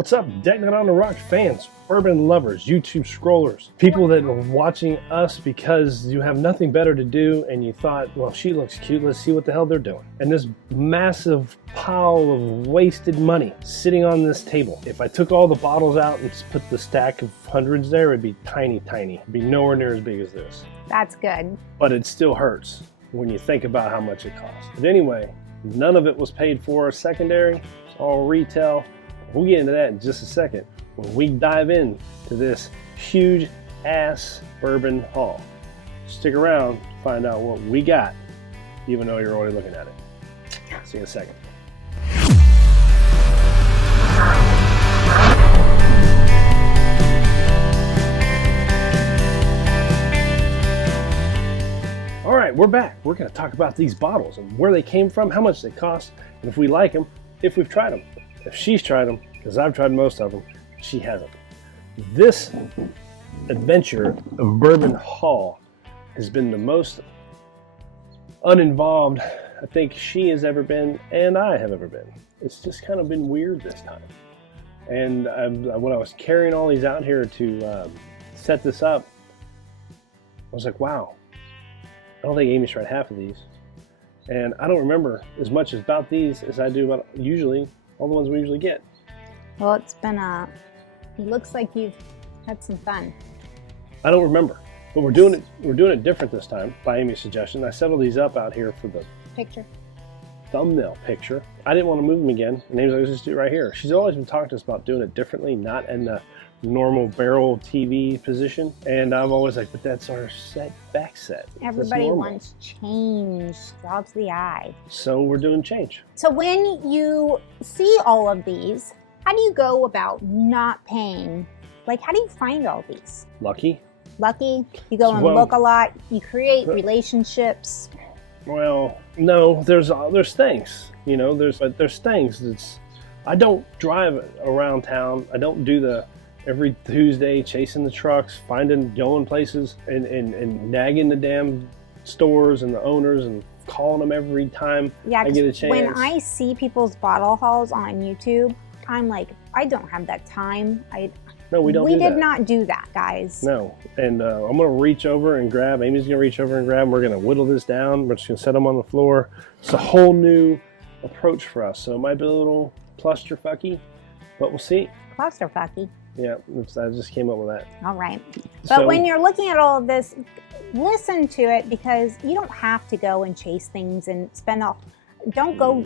What's up, Decking It on the Rock fans, bourbon lovers, YouTube scrollers, people that are watching us because you have nothing better to do and you thought, well, she looks cute, let's see what the hell they're doing. And this massive pile of wasted money sitting on this table. If I took all the bottles out and just put the stack of hundreds there, it'd be tiny, tiny. It'd be nowhere near as big as this. That's good. But it still hurts when you think about how much it costs. But anyway, none of it was paid for secondary, it's all retail. We'll get into that in just a second when we dive in to this huge ass bourbon haul. Stick around to find out what we got, even though you're already looking at it. See you in a second. All right, we're back. We're going to talk about these bottles and where they came from, how much they cost, and if we like them, if we've tried them. If she's tried them, because I've tried most of them, she hasn't. This adventure of bourbon haul has been the most uninvolved I think she has ever been and I have ever been. It's just kind of been weird this time. And when I was carrying all these out here to set this up, I was like, wow, I don't think Amy's tried half of these. And I don't remember as much about these as I do about usually all the ones we usually get. Well, it's been it looks like you've had some fun. I don't remember, but we're doing it different this time by Amy's suggestion. I settled these up out here for the Picture. thumbnail picture. I didn't want to move them again, and Amy's like, let's just do it right here. She's always been talking to us about doing it differently, not in the normal barrel TV position. And I'm always like, but that's our back set. Everybody wants change, draws the eye. So we're doing change. So when you see all of these, how do you go about not paying? Like, how do you find all these? Lucky. Lucky? You go and look a lot, you create relationships. Well, no, there's things, you know, there's things that's, I don't drive around town. I don't do the every Tuesday chasing the trucks, going places and nagging the damn stores and the owners and calling them every time I get a chance. When I see people's bottle hauls on YouTube, I'm like, I don't have that time. No, we don't. We did not do that, guys. No, and I'm gonna reach over and grab. Amy's gonna reach over and grab. And we're gonna whittle this down. We're just gonna set them on the floor. It's a whole new approach for us. So it might be a little clusterfucky, but we'll see. Clusterfucky. Yeah, I just came up with that. All right. But when you're looking at all of this, listen to it, because you don't have to go and chase things and spend all. Don't go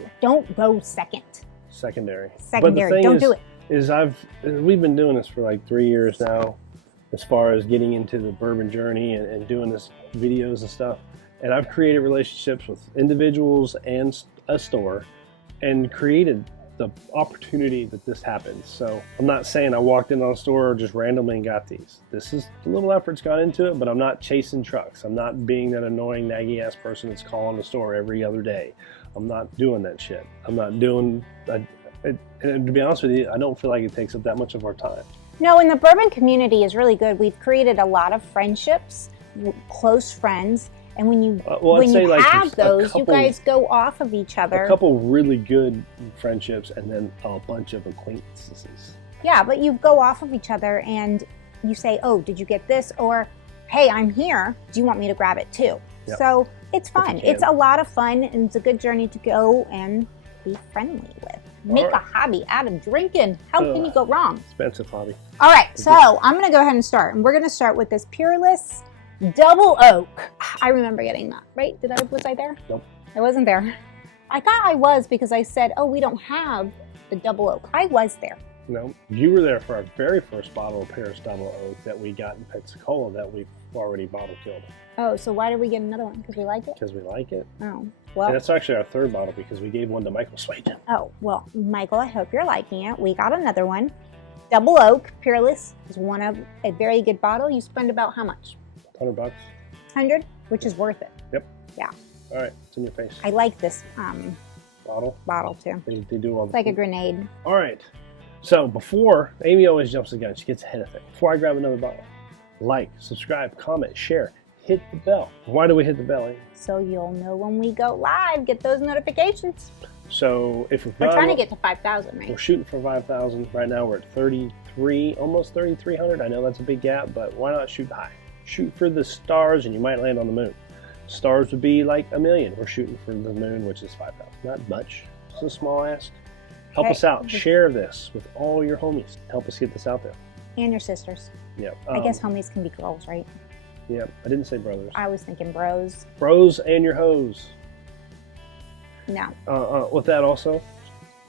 Secondary. But the thing don't do it. We've been doing this for like 3 years now, as far as getting into the bourbon journey and doing this videos and stuff. And I've created relationships with individuals and a store, and created the opportunity that this happens. So I'm not saying I walked in on a store or just randomly and got these. This is a little effort's gone into it, but I'm not chasing trucks. I'm not being that annoying naggy ass person that's calling the store every other day. I'm not doing that shit. I'm not doing, and to be honest with you, I don't feel like it takes up that much of our time. No, and the bourbon community is really good. We've created a lot of friendships, close friends. And when you have those, you guys go off of each other. A couple really good friendships, and then a bunch of acquaintances. Yeah, but you go off of each other and you say, oh, did you get this? Or, hey, I'm here. Do you want me to grab it too? Yep. So it's fun. It's a lot of fun, and it's a good journey to go and be friendly with. Make a hobby out of drinking. How can you go wrong? Expensive hobby. All right, so I'm going to go ahead and start. And we're going to start with this Peerless Double Oak. I remember getting that, right? Was I there? Nope. I wasn't there. I thought I was, because I said, oh, we don't have the Double Oak. I was there. No, you were there for our very first bottle of Peerless Double Oak that we got in Pensacola that we've already bottle killed. Oh, so why did we get another one? Because we like it? Because we like it. Oh, well. And it's actually our third bottle, because we gave one to Michael Swain. Oh, well, Michael, I hope you're liking it. We got another one. Double Oak Peerless is a very good bottle. You spend about how much? $100. 100, which is worth it. Yep. Yeah. All right, it's in your face. I like this bottle too. They do all. It's like a grenade. All right. So before, Amy always jumps the gun. She gets ahead of it. Before I grab another bottle, like, subscribe, comment, share, hit the bell. Why do we hit the bell, Amy? So you'll know when we go live. Get those notifications. So if we're trying to get to 5,000, right? We're shooting for 5,000. Right now we're at 33, almost 3,300. I know that's a big gap, but why not shoot high? Shoot for the stars and you might land on the moon. Stars would be like 1 million. We're shooting for the moon, which is 5,000. Not much. It's a small ask. Help us out. Share this with all your homies. Help us get this out there. And your sisters. Yep. I guess homies can be girls, right? Yep. I didn't say brothers. I was thinking bros. Bros and your hoes. No. With that also,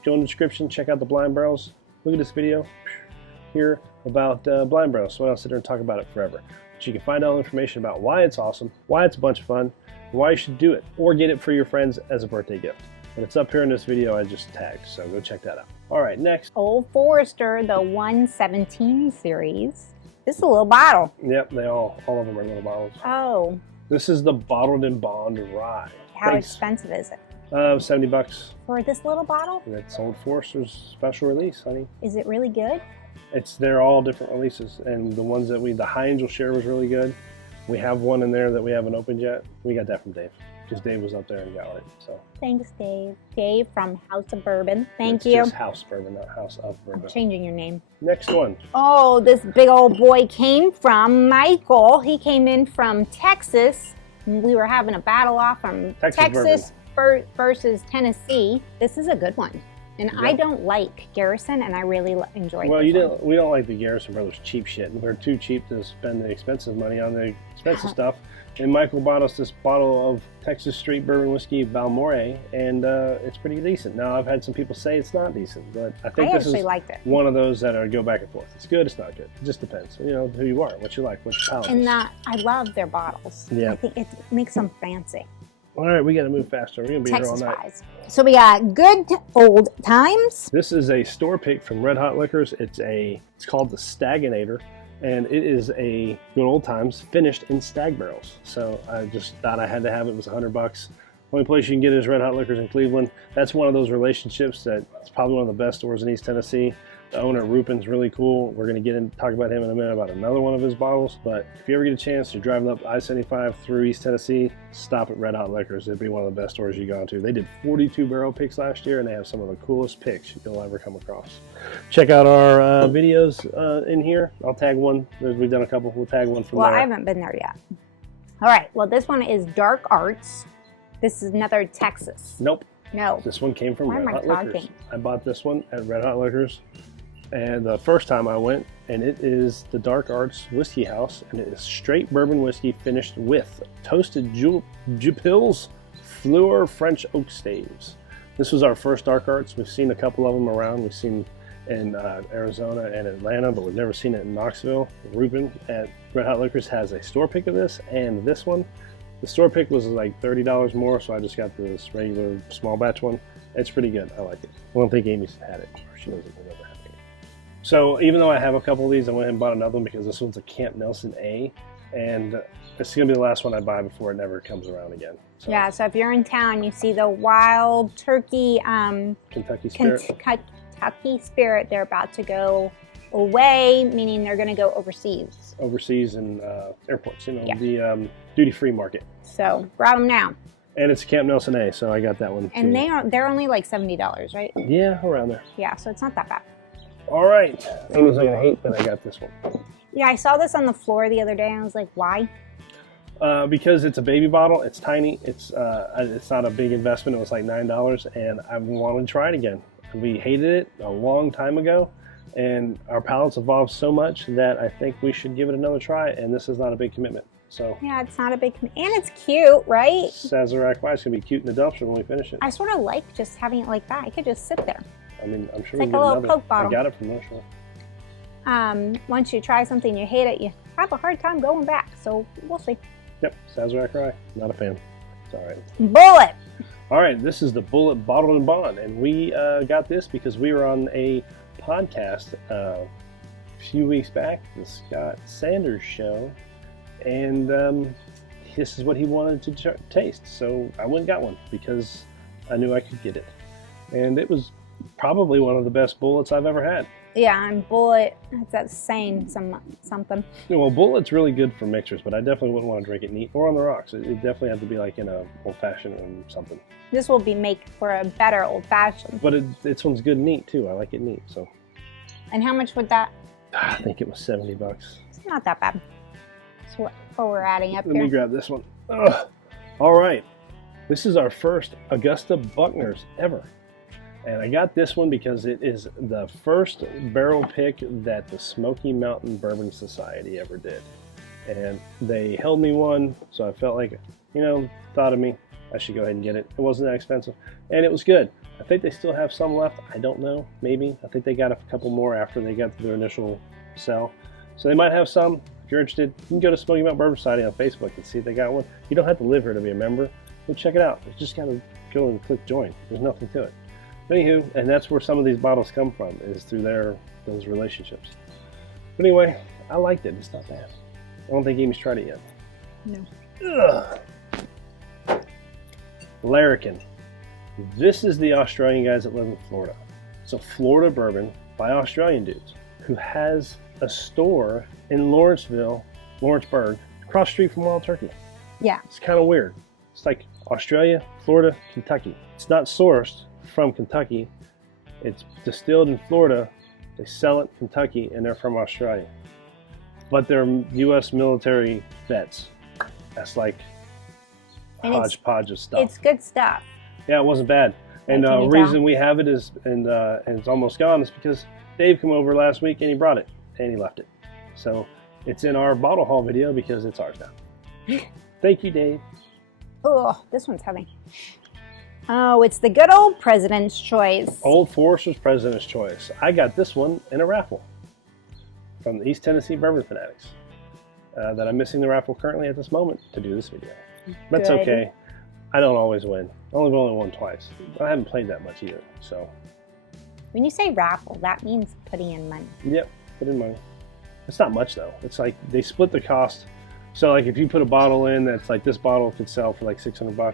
go in the description, check out the blind barrels. Look at this video here about blind barrels. So I'll sit there and talk about it forever. But you can find all the information about why it's awesome, why it's a bunch of fun, why you should do it, or get it for your friends as a birthday gift. And it's up here in this video I just tagged, so go check that out. All right, next. Old Forester, the 117 series. This is a little bottle. Yep, all of them are little bottles. Oh. This is the Bottled in Bond Rye. How expensive is it? $70. For this little bottle? It's Old Forester's special release, honey. Is it really good? They're all different releases, and the ones that the High Angel share was really good. We have one in there that we haven't opened yet. We got that from Dave, because Dave was up there and got it. So thanks, Dave. Dave from House of Bourbon. Thank you. It's just House Bourbon, not House of Bourbon. I'm changing your name. Next one. Oh, this big old boy came from Michael. He came in from Texas. We were having a battle off from Texas versus Tennessee. This is a good one. And I don't like Garrison, and I really enjoy it. Well, we don't like the Garrison Brothers cheap shit. We're too cheap to spend the expensive money on the expensive stuff. And Michael bought us this bottle of Texas Street Bourbon Whiskey Balmorhea, and it's pretty decent. Now, I've had some people say it's not decent, but I think this is one of those that go back and forth. It's good, it's not good. It just depends, who you are, what you like, what your palate is. And I love their bottles. Yeah. I think it makes them fancy. All right, we got to move faster. We're going to be here all night. Texas wise. So we got Good Old Times. This is a store pick from Red Hot Liquors. It's called the Staginator, and it is a Good Old Times finished in stag barrels. So I just thought I had to have it. It was $100. Only place you can get it is Red Hot Liquors in Cleveland. That's one of those relationships that it's probably one of the best stores in East Tennessee. The owner, Rupin's really cool. We're going to talk about him in a minute about another one of his bottles. But if you ever get a chance, you're driving up I-75 through East Tennessee, stop at Red Hot Liquors. It'd be one of the best stores you go to. They did 42 barrel picks last year, and they have some of the coolest picks you'll ever come across. Check out our videos in here. I'll tag one. We've done a couple. We'll tag one from there. Well, I haven't been there yet. All right. Well, this one is Dark Arts. This is another Texas. Nope. No. This one came from Red Hot Liquors. I bought this one at Red Hot Liquors. And the first time I went, and it is the Dark Arts Whiskey House, and it is straight bourbon whiskey finished with toasted Jupils Fleur French oak staves. This was our first Dark Arts. We've seen a couple of them around. We've seen in Arizona and Atlanta, but we've never seen it in Knoxville. Reuben at Red Hot Liquors has a store pick of this, and this one. The store pick was like $30 more, so I just got this regular small batch one. It's pretty good. I like it. I don't think Amy's had it, or she doesn't remember having it. So even though I have a couple of these, I went ahead and bought another one because this one's a Camp Nelson A, and it's going to be the last one I buy before it never comes around again. So. Yeah, so if you're in town, you see the Wild Turkey Kentucky Spirit. Kentucky Spirit, they're about to go away, meaning they're going to go overseas. Overseas and airports, the duty-free market. So grab them now. And it's Camp Nelson A, so I got that one. And too. they're only like $70, right? Yeah, around there. Yeah, so it's not that bad. All right. Amy's going to hate that I got this one. Yeah, I saw this on the floor the other day, and I was like, why? Because it's a baby bottle. It's tiny. It's not a big investment. It was like $9, and I wanted to try it again. We hated it a long time ago, and our palates evolved so much that I think we should give it another try, and this is not a big commitment. So yeah, it's not a big and it's cute, right? Sazerac Rye is going to be cute in the dumpster when we finish it. I sort of like just having it like that. I could just sit there. I mean, I'm sure it's we like can a little get Coke bottle. I got it from North Shore. Once you try something, you hate it, you have a hard time going back. So we'll see. Yep, Sazerac Rye. Not a fan. It's all right. Bullet. All right, this is the Bullet Bottled and Bond, and we got this because we were on a podcast a few weeks back, the Scott Sanders show, and this is what he wanted to taste. So I went and got one because I knew I could get it, and it was probably one of the best bullets I've ever had. Yeah, and Bullet, that's saying something. Yeah, well, Bullet's really good for mixers, but I definitely wouldn't want to drink it neat or on the rocks. It definitely have to be like in a old-fashioned or something. This will be make for a better old-fashioned. But this one's good neat too. I like it neat. So. And how much would that? I think it was $70. It's not that bad. So what we're adding up here. Let me grab this one. Ugh. All right, this is our first Augusta Buckner's ever. And I got this one because it is the first barrel pick that the Smoky Mountain Bourbon Society ever did. And they held me one, so I felt like, you know, thought of me. I should go ahead and get it. It wasn't that expensive. And it was good. I think they still have some left. I don't know. Maybe. I think they got a couple more after they got their initial sell. So they might have some. If you're interested, you can go to Smoky Mountain Bourbon Society on Facebook and see if they got one. You don't have to live here to be a member. Go check it out. You just got to go and click join. There's nothing to it. Anywho, and that's where some of these bottles come from, is through those relationships. But anyway, I liked it. It's not bad. I don't think Amy's tried it yet. No. Ugh. Larrikin. This is the Australian guys that live in Florida. It's a Florida bourbon by Australian dudes who has a store in Lawrenceburg, across the street from Wild Turkey. Yeah. It's kind of weird. It's like Australia, Florida, Kentucky. It's not sourced from Kentucky. It's distilled in Florida. They sell it in Kentucky, and they're from Australia. But they're U.S. military vets. That's like a hodgepodge of stuff. It's good stuff. Yeah, it wasn't bad. And the reason we have it is, and it's almost gone, is because Dave came over last week and he brought it and he left it. So it's in our bottle haul video because it's ours now. Thank you, Dave. Oh, this one's heavy. Oh, it's the good old President's Choice. Old Forester's President's Choice. I got this one in a raffle from the East Tennessee Bourbon Fanatics that I'm missing the raffle currently at this moment to do this video. That's okay. I don't always win. I've only won twice. I haven't played that much either, so. When you say raffle, that means putting in money. Yep, put in money. It's not much though. It's like they split the cost. So like if you put a bottle in that's like this bottle could sell for like $600,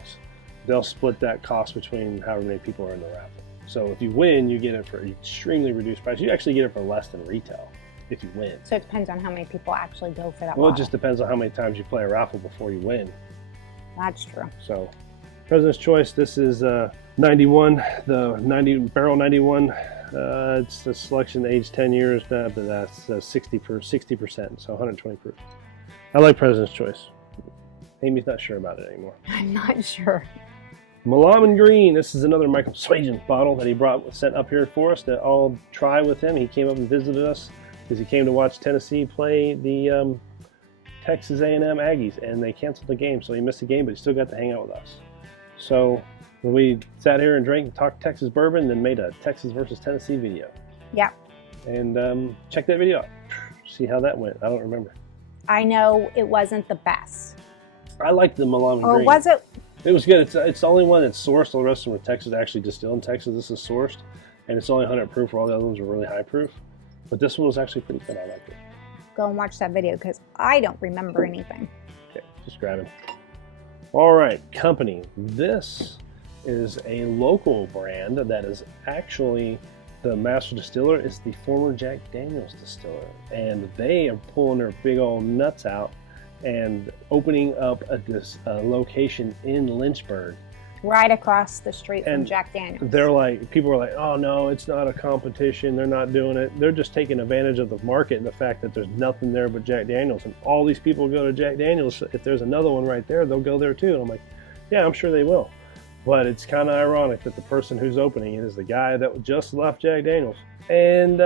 they'll split that cost between however many people are in the raffle. So if you win, you get it for an extremely reduced price. You actually get it for less than retail if you win. So it depends on how many people actually go for that Well, bottle. it just depends on how many times you play a raffle before you win. That's true. So President's Choice, this is 91, the 90 barrel 91. It's a selection aged 10 years, but that's 60%, so 120 proof. I like President's Choice. Amy's not sure about it anymore. I'm not sure. Malaman Green, this is another Michael Swajan bottle that he sent up here for us to all try with him. He came up and visited us because he came to watch Tennessee play the Texas A&M Aggies, and they canceled the game, so he missed the game, but he still got to hang out with us. So we sat here and drank and talked Texas bourbon, then made a Texas versus Tennessee video. Yeah. And check that video out. See how that went. I don't remember. I know it wasn't the best. I liked the Malaman Green. Or was it? It was good. It's the only one that's sourced. All the rest of them are Texas, actually distilled in Texas. This is sourced, and it's only 100 proof, where all the other ones are really high proof. But this one was actually pretty good. I liked it. Go and watch that video because I don't remember anything. Okay, just grab it. All right, company. This is a local brand that is actually the master distiller is the former Jack Daniel's distiller, and they are pulling their big old nuts out and opening up this location in Lynchburg. Right across the street from And Jack Daniel's. They're like, people are like, oh no, it's not a competition. They're not doing it. They're just taking advantage of the market and the fact that there's nothing there but Jack Daniel's. And all these people go to Jack Daniel's. If there's another one right there, they'll go there too. And I'm like, yeah, I'm sure they will. But it's kind of ironic that the person who's opening it is the guy that just left Jack Daniel's. And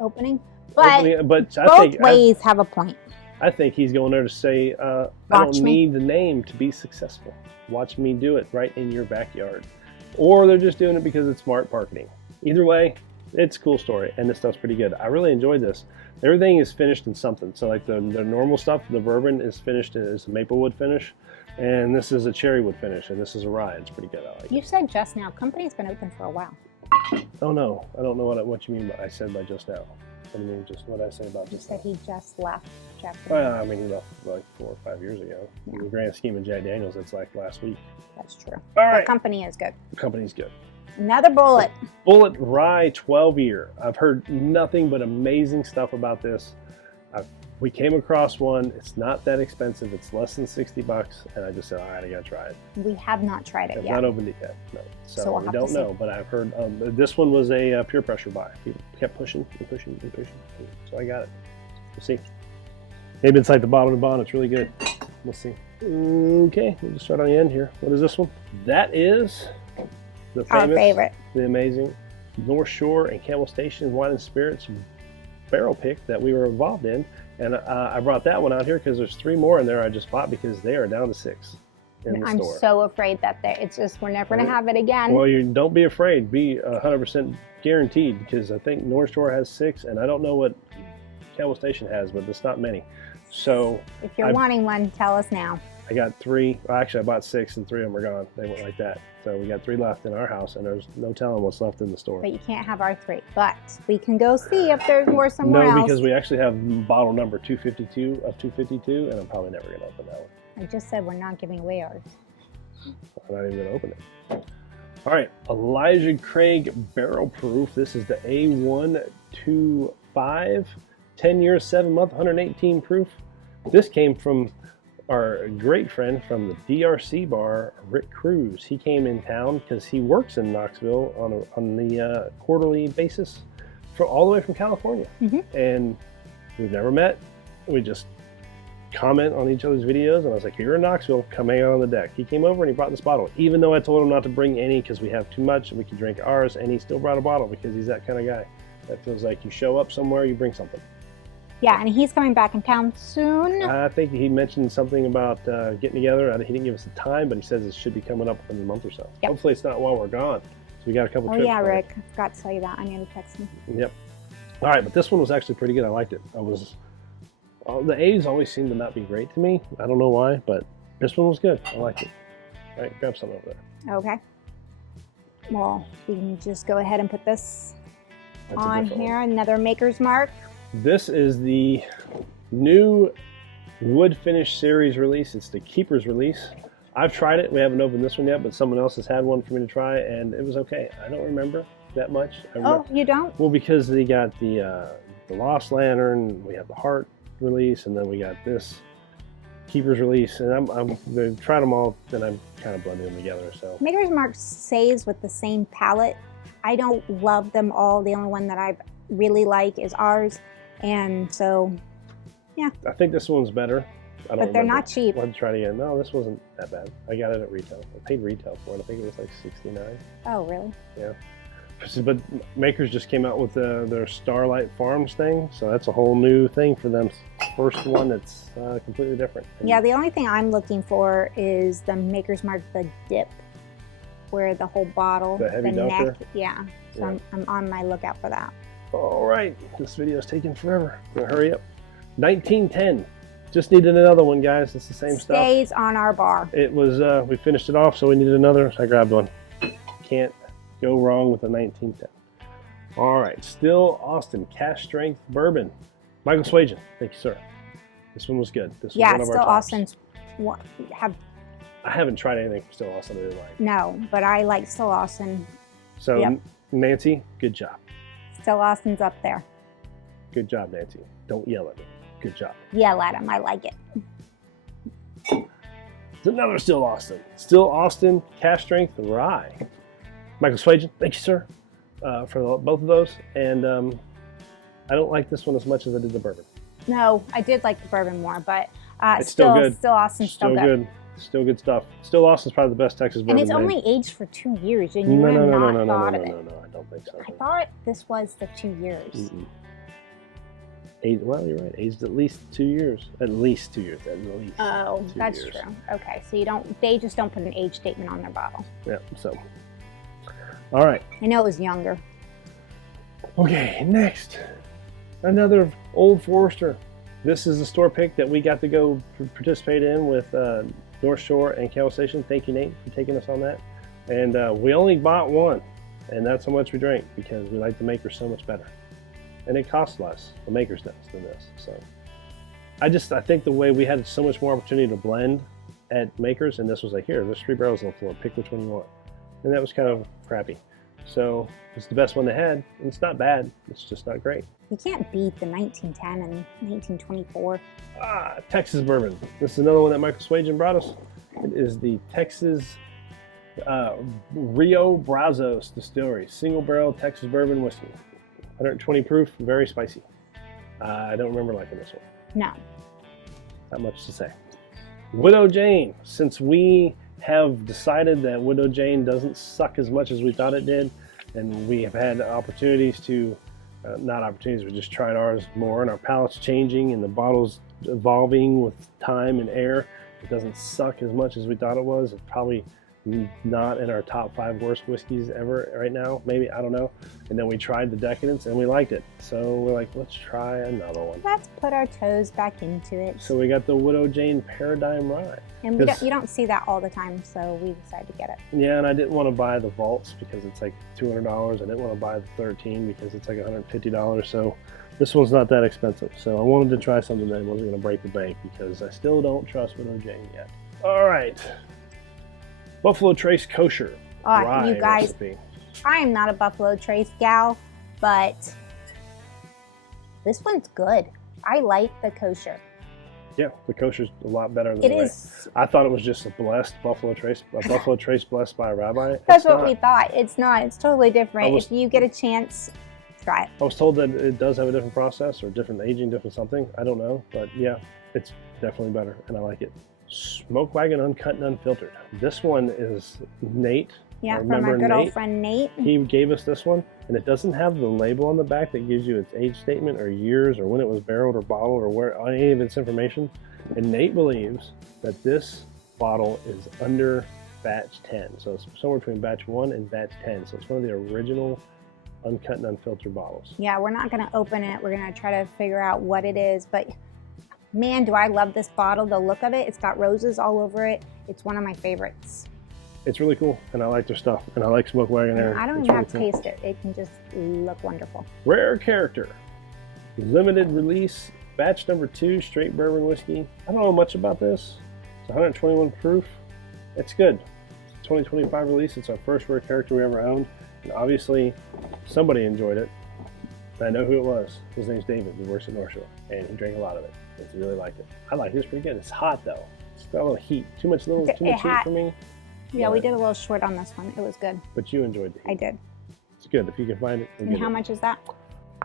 opening? But I both think, ways have a point. I think he's going there to say, I don't need the name to be successful. Watch me do it right in your backyard. Or they're just doing it because it's smart marketing. Either way, it's a cool story, and this stuff's pretty good. I really enjoyed this. Everything is finished in something. So like the normal stuff, the bourbon is finished as a maple wood finish, and this is a cherry wood finish, and this is a rye. It's pretty good. I like You it. said just now, company's been open for a while. Oh no, I don't know what you mean by I said by just now. What do you mean just what I say about You just said now? he just left Jack Well, Daniel's. I mean, he left like 4 or 5 years ago. Yeah. In the grand scheme of Jack Daniel's, it's like last week. That's true. All right. The company is good. The company's good. Another Bullet. Bullet Rye 12 year. I've heard nothing but amazing stuff about this. We came across one. It's not that expensive. It's less than 60 bucks. And I just said, all right, I got to try it. We have not tried it I've yet. not opened it yet. No. So we'll we have don't to know, see. but I've heard this one was a pure pressure buy. People kept pushing and pushing and pushing. So I got it. We'll see. Maybe it's like the bottle to bond. It's really good. We'll see. Okay, we'll just start on the end here. What is this one? That is the famous, our favorite, the amazing North Shore and Camel Station Wine and Spirits barrel pick that we were involved in. And I brought that one out here because there's 3 more in there I just bought because they are down to 6 in the I'm store. so afraid that it's just, we're never going to have it again. Well, you don't be afraid. Be 100% guaranteed because I think North Shore has 6 and I don't know what Camel Station has, but it's not many. So if you're wanting one, tell us now. I got 3. Well, actually, I bought 6 and 3 of them are gone. They went like that. So we got 3 left in our house, and there's no telling what's left in the store. But you can't have our 3. But we can go see if there's more somewhere else. No, because we actually have bottle number 252 of 252, and I'm probably never going to open that one. I just said we're not giving away ours. I'm not even going to open it. All right, Elijah Craig Barrel Proof. This is the A125, 10 years, 7 month, 118 proof. This came from our great friend from the DRC bar, Rick Cruz. He came in town because he works in Knoxville on the quarterly basis, all the way from California. And we've never met. We just comment on each other's videos, and I was like, you're in Knoxville, come hang out on the deck. He came over and he brought this bottle, even though I told him not to bring any because we have too much and we can drink ours, and he still brought a bottle because he's that kind of guy. That feels like you show up somewhere, you bring something. Yeah, and he's coming back in town soon. I think he mentioned something about getting together. He didn't give us the time, but he says it should be coming up in a month or so. Yep. Hopefully it's not while we're gone. So we got a couple trips. Oh yeah, planned. Rick, I forgot to tell you that. I need to text him. Yep. All right, but this one was actually pretty good. I liked it. The A's always seem to not be great to me. I don't know why, but this one was good. I liked it. All right, grab some over there. Okay. Well, we can just go ahead and put this on here. Another Maker's Mark. This is the new wood finish series release. It's the Keeper's release. I've tried it. We haven't opened this one yet, but someone else has had one for me to try, and it was okay. I don't remember that much. Oh, you don't? Well, because they got the Lost Lantern, we have the Heart release, and then we got this Keeper's release, and I've tried them all, and I'm kind of blending them together. So Maker's Mark stays with the same palette. I don't love them all. The only one that I really like is ours. And so, yeah. I think this one's better. But they're not cheap. Let's try it again. No, this wasn't that bad. I got it at retail. I paid retail for it. I think it was like $69. Oh, really? Yeah. But Makers just came out with their Starlight Farms thing, so that's a whole new thing for them. First one that's completely different. Yeah, the only thing I'm looking for is the Maker's Mark, the dip, where the whole bottle, the heavy neck. Yeah. So I'm on my lookout for that. All right, this video is taking forever. I'm gonna hurry up. 1910. Just needed another one, guys. It's the same stuff. Stays on our bar. It was, we finished it off, so we needed another, so I grabbed one. Can't go wrong with a 1910. All right, Still Austin Cash Strength Bourbon. Michael Swajan, thank you, sir. This one was good. This was one of our Still tops. Austin's I haven't tried anything from Still Austin I really like. No, but I like Still Austin. So, yep. Nancy, good job. Still Austin's up there. Good job, Nancy. Don't yell at me. Good job. Yell at him. I like it. It's another Still Austin. Still Austin Cash Strength Rye. Michael Swajan, thank you, sir, for both of those. And I don't like this one as much as I did the bourbon. No, I did like the bourbon more, but it's still good. Still Austin's still good. Still good stuff. Still Austin's probably the best Texas bourbon. And it's only aged for 2 years, and you no, have no, not no, thought no, of it. No, I don't think so. I thought this was the 2 years. Well, you're right. Aged at least 2 years. At least 2 years. At least. Oh, 2 that's years. true. Okay, so they just don't put an age statement on their bottle. Yeah. So. All right. I know it was younger. Okay, next, another Old Forester. This is the store pick that we got to go participate in with North Shore and Camel Station. Thank you, Nate, for taking us on that. And we only bought one, and that's how much we drank because we like the Makers so much better. And it costs less, the Makers does, than this. So I think the way we had so much more opportunity to blend at Makers, and this was like, here, there's 3 barrels on the floor, pick which one you want. And that was kind of crappy. So it's the best one they had, and it's not bad. It's just not great. You can't beat the 1910 and 1924. Texas bourbon. This is another one that Michael Swajan brought us. It is the Texas Rio Brazos Distillery single barrel Texas bourbon whiskey. 120 proof, very spicy. I don't remember liking this one. No. Not much to say. Widow Jane. Since we have decided that Widow Jane doesn't suck as much as we thought it did, and we have had opportunities to, not opportunities, we just tried ours more, and our palate's changing and the bottle's evolving with time and air. It doesn't suck as much as we thought it was. It's probably not in our top 5 worst whiskeys ever right now, maybe, I don't know. And then we tried the Decadence and we liked it, so we're like, let's try another one. Let's put our toes back into it. So we got the Widow Jane Paradigm Rye. And you don't see that all the time, so we decided to get it. Yeah, and I didn't want to buy the Vaults because it's like $200. I didn't want to buy the 13 because it's like $150. So this one's not that expensive. So I wanted to try something that wasn't going to break the bank because I still don't trust Widow Jane yet. All right. Buffalo Trace Kosher. You guys, recipe. I am not a Buffalo Trace gal, but this one's good. I like the kosher. Yeah, the kosher's a lot better than it is. I thought it was just a blessed Buffalo Trace, a Buffalo Trace blessed by a rabbi. That's what we thought. It's not. It's totally different. If you get a chance, try it. I was told that it does have a different process or different aging, different something. I don't know, but yeah, it's definitely better, and I like it. Smoke Wagon Uncut and Unfiltered. This one is Nate. Yeah, from our good old friend Nate. He gave us this one, and it doesn't have the label on the back that gives you its age statement or years or when it was barreled or bottled or where any of its information. And Nate believes that this bottle is under batch 10. So it's somewhere between batch 1 and batch 10. So it's one of the original uncut and unfiltered bottles. Yeah, we're not going to open it. We're going to try to figure out what it is, but man, do I love this bottle. The look of it, it's got roses all over it. It's one of my favorites. It's really cool, and I like their stuff, and I like Smoke Wagon there. I don't even have to taste it. It can just look wonderful. Rare Character. Limited release, batch number 2, straight bourbon whiskey. I don't know much about this. It's 121 proof. It's good. It's a 2025 release. It's our first Rare Character we ever owned, and obviously somebody enjoyed it. I know who it was. His name's David. He works at North Shore, and he drank a lot of it. He really liked it. I like it. It's pretty good. It's hot though. It's got a little heat. Too much heat for me. Yeah, we did a little short on this one. It was good. But you enjoyed it. I did. It's good if you can find it. And how much is that?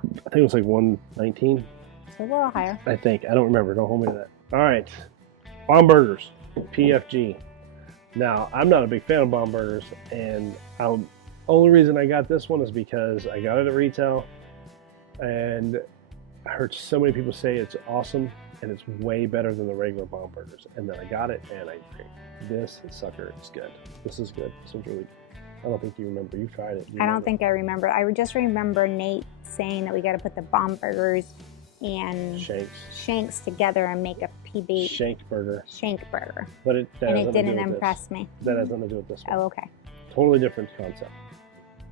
I think it was like $119. So a little higher. I think. I don't remember. Don't hold me to that. All right. Bomb Burgers. PFG. Now, I'm not a big fan of Bomb Burgers, and the only reason I got this one is because I got it at retail, and I heard so many people say it's awesome, and it's way better than the regular Bomb Burgers. And then I got it, and I think this sucker is good. This is good. This is really good. I don't think you remember. You tried it. I don't think I remember. I just remember Nate saying that we got to put the Bomb Burgers and Shanks together and make a PB. Shank burger. But it didn't impress me. That has nothing to do with this one. Oh, okay. Totally different concept.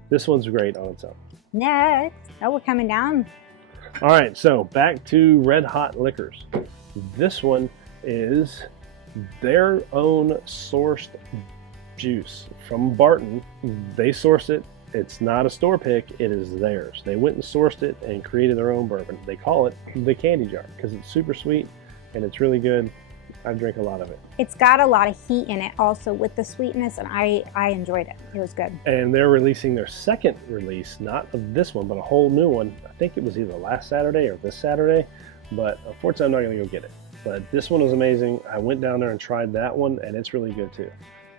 This one's great on its own. Next. Oh, we're coming down. All right, so back to Red Hot Liquors. This one is their own sourced juice from Barton. They source it. It's not a store pick. It is theirs. They went and sourced it and created their own bourbon. They call it the candy jar because it's super sweet and it's really good. I drink a lot of it. It's got a lot of heat in it also with the sweetness, and I enjoyed it. It was good. And they're releasing their second release, not of this one, but a whole new one. I think it was either last Saturday or this Saturday, but unfortunately I'm not going to go get it. But this one was amazing. I went down there and tried that one, and it's really good too.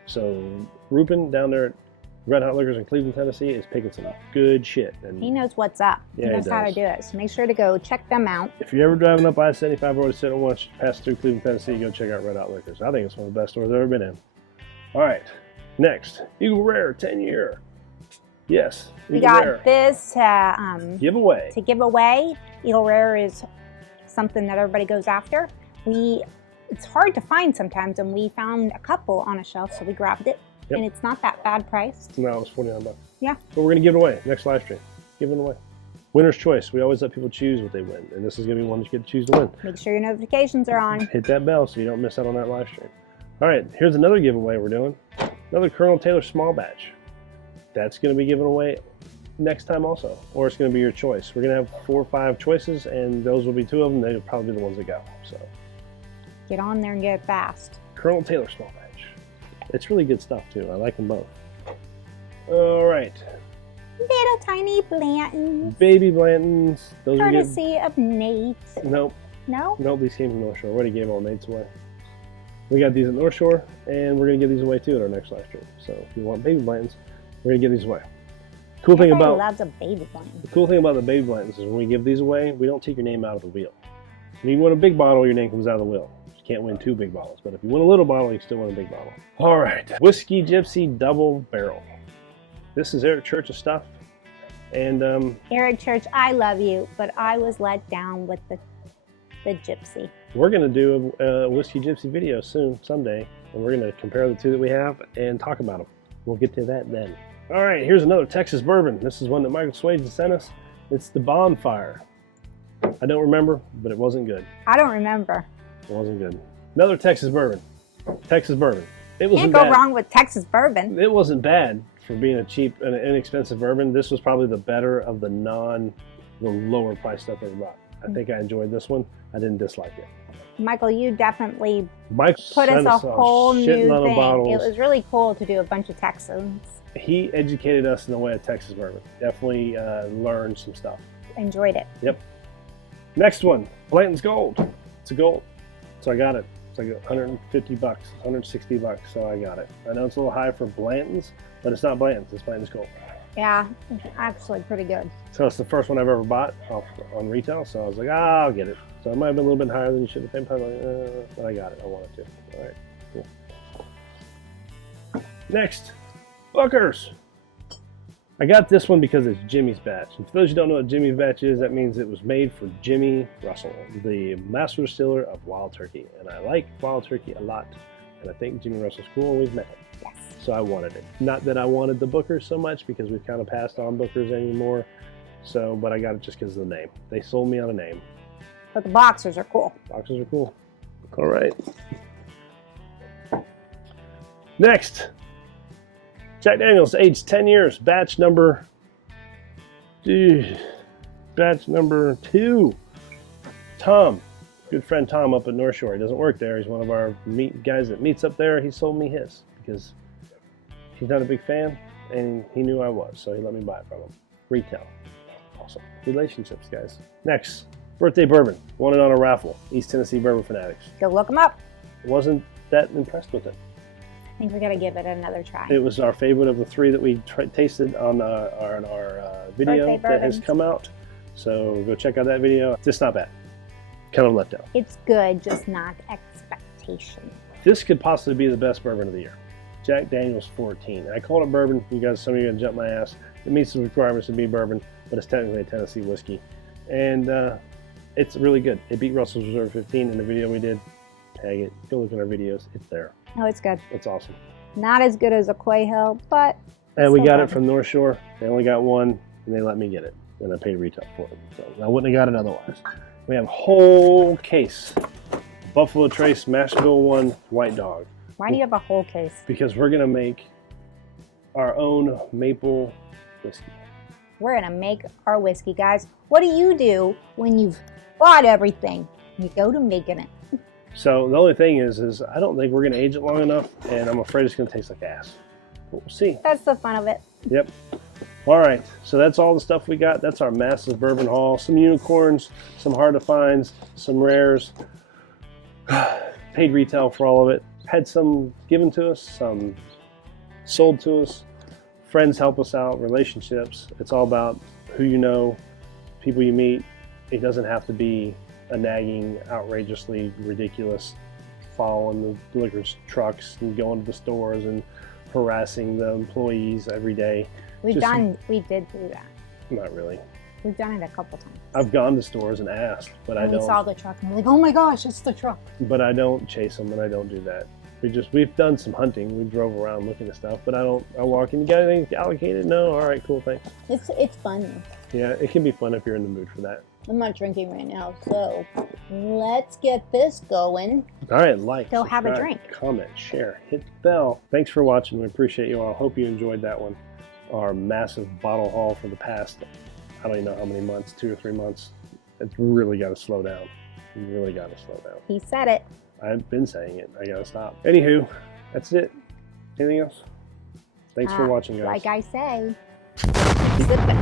So Rupin down there at Red Hot Liquors in Cleveland, Tennessee is picking some good shit. And he knows what's up. Yeah, he knows how to do it. So make sure to go check them out. If you're ever driving up I-75 or to want to pass through Cleveland, Tennessee, go check out Red Hot Liquors. I think it's one of the best stores I've ever been in. All right, next, Eagle Rare 10-year. Yes, we got this giveaway. To give away. Eagle Rare is something that everybody goes after. It's hard to find sometimes, and we found a couple on a shelf, so we grabbed it. Yep. And it's not that bad priced. No, it was $49. Yeah. But we're going to give it away next live stream. Give it away. Winner's choice. We always let people choose what they win. And this is going to be one that you get to choose to win. Make sure your notifications are on. Hit that bell so you don't miss out on that live stream. All right, here's another giveaway we're doing. Another Colonel Taylor small batch. that's going to be given away next time also, or it's going to be your choice. We're going to have 4 or 5 choices, and those will be 2 of them. They'll probably be the ones that go. So get on there and get it fast. Colonel Taylor small batch. It's really good stuff too. I like them both. All right. Little tiny Blantons. Baby Blantons. Those courtesy of Nate. Nope. No? Nope, these came from North Shore. We already gave all Nate's away. We got these at North Shore, and we're going to give these away too at our next live stream. So if you want baby Blantons, we're going to give these away. Cool thing about loves a baby Blanton. The cool thing about the baby Blantons is when we give these away, we don't take your name out of the wheel. When you win a big bottle, your name comes out of the wheel. You can't win 2 big bottles, but if you win a little bottle, you can still win a big bottle. All right, Whiskey Gypsy Double Barrel. This is Eric Church's stuff. And Eric Church, I love you, but I was let down with the Gypsy. We're going to do a Whiskey Gypsy video soon, someday, and we're going to compare the 2 that we have and talk about them. We'll get to that then. All right, here's another Texas bourbon. This is one that Michael Swaden sent us. It's the Bonfire. I don't remember, but it wasn't good. I don't remember. It wasn't good. Another Texas bourbon. Texas bourbon. It wasn't Can't go bad. wrong with Texas bourbon. It wasn't bad for being a cheap and inexpensive bourbon. This was probably the better of the lower price stuff I ever bought. I think I enjoyed this one. I didn't dislike it. Michael, you definitely Mike put us a whole new thing. Bottles. It was really cool to do a bunch of Texans. He educated us in the way of Texas bourbon. Definitely learned some stuff. Enjoyed it. Yep. Next one, Blanton's Gold. It's a gold, so I got it. It's like $150, $160, so I got it. I know it's a little high for Blanton's, but it's not Blanton's. It's Blanton's Gold. Yeah, it's actually pretty good. So it's the first one I've ever bought on retail, so I was like, I'll get it. So it might have been a little bit higher than you should have paid, but I got it. I wanted to. All right, cool. Next, Booker's. I got this one because it's Jimmy's batch. And for those who don't know what Jimmy's batch is, that means it was made for Jimmy Russell, the master distiller of Wild Turkey. And I like Wild Turkey a lot. And I think Jimmy Russell's cool, and we've met him. Yes. So I wanted it. Not that I wanted the Booker's so much, because we've kind of passed on Booker's anymore. So, but I got it just because of the name. They sold me on a name. But the boxers are cool. Boxes are cool. All right. Next, Jack Daniel's, aged 10 years, batch number 2. Tom, good friend Tom up at North Shore. He doesn't work there. He's one of our guys that meets up there. He sold me his because he's not a big fan, and he knew I was, so he let me buy it from him. Retail. Awesome. Relationships, guys. Next, birthday bourbon. Won it on a raffle. East Tennessee Bourbon Fanatics. Go look them up. Wasn't that impressed with it. I think we got to give it another try. It was our favorite of the 3 that we tasted on our video that has come out. So go check out that video. It's not bad. Kind of let down. It's good, just not expectation. This could possibly be the best bourbon of the year. Jack Daniel's 14. I called it bourbon. You guys, some of you are gonna jump my ass. It meets the requirements to be bourbon, but it's technically a Tennessee whiskey. And it's really good. It beat Russell's Reserve 15 in the video we did. Tag it. Go look at our videos. It's there. Oh, it's good. It's awesome. Not as good as a Quail, but... And we got it from North Shore. They only got one, and they let me get it. And I paid retail for it. So I wouldn't have got it otherwise. We have a whole case. Buffalo Trace Mashville 1 White Dog. Why do you have a whole case? Because we're going to make our own maple whiskey. We're going to make our whiskey, guys. What do you do when you've bought everything? You go to making it. So the only thing is I don't think we're going to age it long enough, and I'm afraid it's going to taste like ass. But we'll see. That's the fun of it. Yep. All right, so that's all the stuff we got. That's our massive bourbon haul. Some unicorns, some hard to finds, some rares. Paid retail for all of it. Had some given to us, some sold to us. Friends help us out, relationships. It's all about who you know, people you meet. It doesn't have to be a nagging, outrageously ridiculous following the liquor trucks and going to the stores and harassing the employees every day. We did do that. Not really. We've done it a couple times. I've gone to stores and asked, but I don't. We saw the truck and we're like, oh my gosh, it's the truck. But I don't chase them, and I don't do that. We've done some hunting. We drove around looking at stuff, but I walk in. You got anything allocated? No. All right, cool, thanks. It's fun. Yeah, it can be fun if you're in the mood for that. I'm not drinking right now, so let's get this going. All right, Go have a drink. Comment, share, hit the bell. Thanks for watching. We appreciate you all. Hope you enjoyed that one. our massive bottle haul for the past, I don't even know how many months, 2 or 3 months. It's really got to slow down. You really got to slow down. He said it. I've been saying it. I got to stop. Anywho, that's it. Anything else? Thanks for watching, guys. Like I say, sit back.